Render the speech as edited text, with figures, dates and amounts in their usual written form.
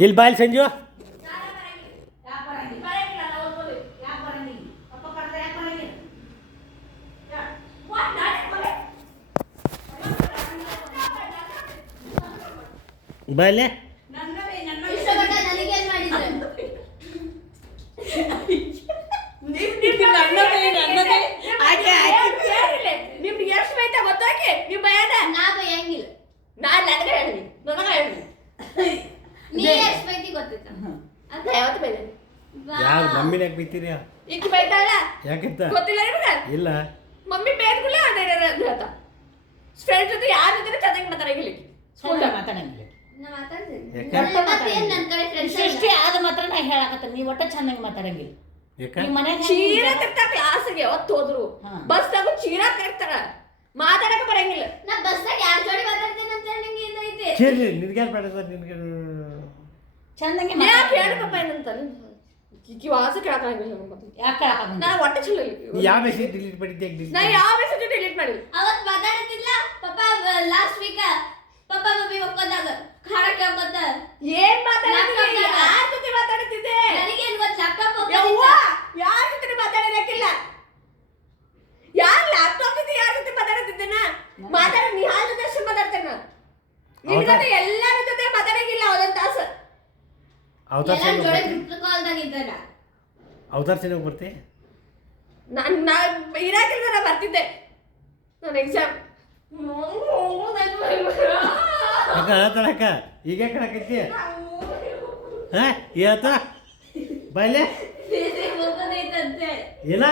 ಇಲ್ಲಿ ಬಾಯಲ್ಲಿ ಸಂಜು ಬಾಯಲ್ಲೇ ನಿಮ್ಗೆ ಎಷ್ಟು ಬೈತಾ ಗೊತ್ತಾಕೆ ನೀವು ಭಯದ ನಾ ಭಯಂಗಿಲ್ಲ ನಾನು ನನಗೆ ಹೇಳಿ ನೀ ಎಷ್ಟು ಬೈತಿ ಗೊತ್ತೈತ ಅಂತ ಯಾವತ್ತು ಬೈದ ಯಾರು ಮಮ್ಮಿನ ಯಾಕೆ ಬೈತೀರಿ ಈಗ ಬೈತಾಳ ಯಾಕಂತ ಗೊತ್ತಿಲ್ಲ ನಿಮಗೆ ಇಲ್ಲ ಮಮ್ಮಿ ಬೇಡ್ಗುಲ್ಲ ಅದೇ ಹೇಳ್ತಾ ಫ್ರೆಂಡ್ ಜೊತೆ ಯಾರ ಜೊತೆ ಚೆನ್ನಾಗಿ ಮಾತಾಡಂಗಿಲ್ಲ ಸ್ಕೂಲ್ ಮಾತಾಡಂಗಿಲ್ಲ ನಾ ಮಾತಾಡ್ತೀನಿ ನನ್ನ ಕಡೆ ಫ್ರೆಂಡ್ಸ್ ಇಷ್ಟೇ ಆದ ಮಾತ್ರ ನಾ ಹೇಳಕತ್ತ ನೀವು ಒಟ್ಟ ಚೆನ್ನಾಗಿ ಮಾತಾಡಂಗಿಲ್ಲ ಚೀರ ಕರ್ತಾ ಕ್ಲಾಸ್ಗೆ ಅವತ್ತು ಹೋದ್ರು ಬಸ್ದಾಗ ಚೀರ ಕರ್ತಾರ ಮಾತಾಡಕ ಬರಂಗಿಲ್ಲ ನಾ ಬಸ್ದಾಗ ಯಾರ ಜೋಡಿ ಮಾತಾಡ್ತೇನೆ ಅಂತ ನಿಂಗೆ ಇದೈತೆ ಚೀರ್ಲಿ ನಿನಗೆ ಬೇಡ ನಿನಗೆ ಚೆನ್ನಾಗಿ ಯಾ ಕೇಳಕಪ್ಪ ಏನಂತ ಕಿಕ್ಕಿ ವಾಸ ಕೇಳಕಾಗಿಲ್ಲ ಯಾಕೆ ನಾ ಒಟ್ಟೆ ಚಲೋ ಯಾವ ಮೆಸೇಜ್ ಡಿಲೀಟ್ ಮಾಡಿದ್ದೆ ನಾ ಯಾವ ಮೆಸೇಜ್ ಡಿಲೀಟ್ ಮಾಡಿಲ್ಲ ಅವತ್ತು ಮಾತಾಡ್ತಿದ್ಲ ಪಾಪ ಲಾಸ್ಟ್ ವೀಕ್ ಪಾಪ ಮಮ್ಮಿ ಒಕ್ಕೋದಾಗ ಖಾರ ಕೇಳ್ಕೊತ ಏನ್ ಮಾತಾಡ್ತಿದ್ದೆ ಯಾರ ಜೊತೆ ಮಾತಾಡ್ತಿದ್ದೆ ನನಗೆ ಇವತ್ತು ಲ್ಯಾಪ್ಟಾಪ್ ಯಾರ ಜೊತೆ ಮಾತಾಡೋದಕ್ಕಿಲ್ಲ ಯಾರ ಲ್ಯಾಪ್ಟಾಪ್ ಇದೆ ಯಾರ ಜೊತೆ ಮಾತಾಡ್ತಿದ್ದೇನ ಮಾತಾಡ ನೀ ಯಾರ ಜೊತೆ ಅಷ್ಟು ಮಾತಾಡ್ತೇನ ನಿನ್ನ ಜೊತೆ ಎಲ್ಲರ ಜೊತೆ ಮಾತಾಡಂಗಿಲ್ಲ ಒಂದೊಂದು ತಾಸು ಅವತಾರ ಅವತಾರ ಚೆನ್ನಾಗಿ ಬರ್ತೆ ನಾ ಇರಾಕಿಲ್ಲ ನಾ ಬರ್ತಿದ್ದೆ ನನ್ನ ಎಕ್ಸಾಮ್ ಅಕ್ಕ ಹೇಳ್ತಾಳಕ್ಕ ಈಗ ಕಣಕೈತಿ ಹಾ ಏತ ಬಾಯ್ಲೆ ಏನ